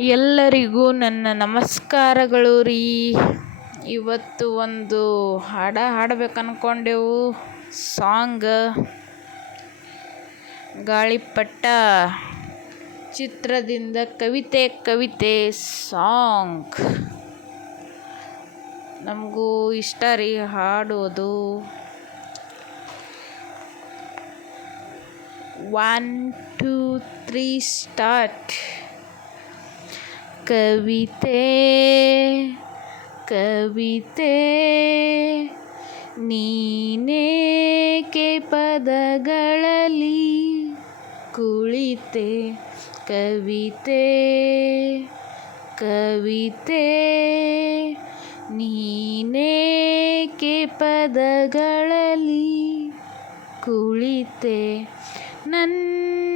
ಎಲ್ಲರಿಗೂ ನನ್ನ ನಮಸ್ಕಾರಗಳು ರೀ. ಇವತ್ತು ಒಂದು ಹಾಡ ಹಾಡ್ಬೇಕು ಅಂದ್ಕೊಂಡೆವು ಸಾಂಗ್. ಗಾಳಿಪಟ ಚಿತ್ರದಿಂದ ಕವಿತೆ ಕವಿತೆ ಸಾಂಗ್. ನಮಗೂ ಇಷ್ಟ ರೀ ಹಾಡೋದು. ಒನ್ ಟೂ ತ್ರೀ ಸ್ಟಾರ್ಟ್ ಕವಿತೆ ಕವಿತೆ ನೀನೇಕೆ ಪದಗಳಲ್ಲಿ ಕುಳಿತೆ? ಕವಿತೆ ಕವಿತೆ ನೀನೇಕೆ ಪದಗಳಲ್ಲಿ ಕುಳಿತೆ? ನನ್ನೆದೆಯ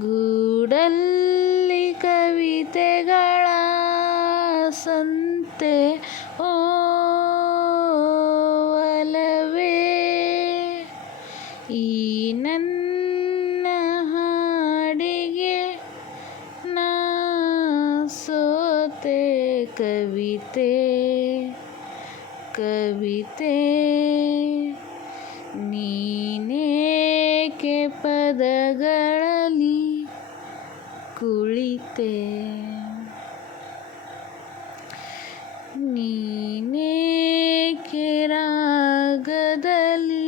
ಗೂಡಲ್ಲಿ ಕವಿತೆಗಳ ಸಂತೆ ಓ ಈ ನನ್ನ ಹಾಡಿಗೆ ನಾ ಸೋತೆ ಕವಿತೆ ಕವಿತೆ. ನೀನೇಕೆ ಪದಗಳಲ್ಲಿ ಕುಳಿತೆ. ನೀನೇಕೆ ರಾಗದಲ್ಲಿ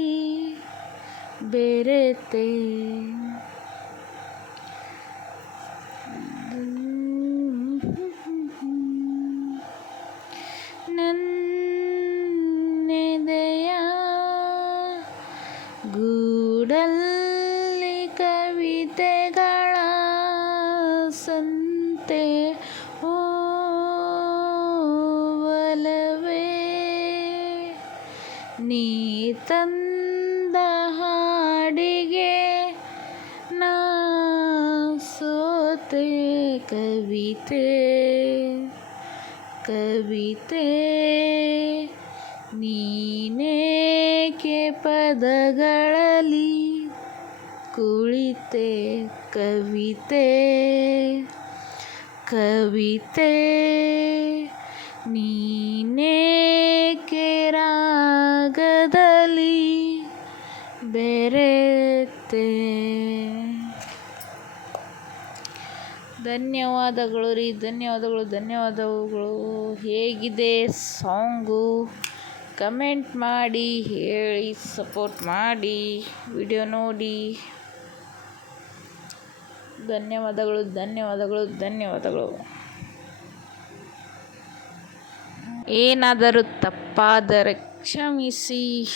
ಬೆರೆತೆ. ನನ್ನೆದೆಯ ಗೂಡಲ್ಲಿ ಕವಿತೆಗಳ ಸಂತೆ ಓವಲವೇ ನೀ ತಂದ ಹಾಡಿಗೆ ನಾ ಸೋತೆ ಕವಿತೆ. ಕವಿತೆ ನೀನೇಕೆ ಪದಗಳಲ್ಲಿ ಕುಳಿತೆ ಕವಿತೆ ಕವಿತೆ ನೀನೇಕೆ ರಾಗದಲ್ಲಿ ಬೆರೆತೆ. ಧನ್ಯವಾದಗಳು ರೀ, ಧನ್ಯವಾದಗಳು ಧನ್ಯವಾದಗಳು. ಹೇಗಿದೆ ಸಾಂಗು? ಕಮೆಂಟ್ ಮಾಡಿ, ಹೇಳಿ, ಸಪೋರ್ಟ್ ಮಾಡಿ. ವಿಡಿಯೋ ನೋಡಿ. ಧನ್ಯವಾದಗಳು ಧನ್ಯವಾದಗಳು ಧನ್ಯವಾದಗಳು. ಏನಾದರೂ ತಪ್ಪಾದರೆ ಕ್ಷಮಿಸಿ.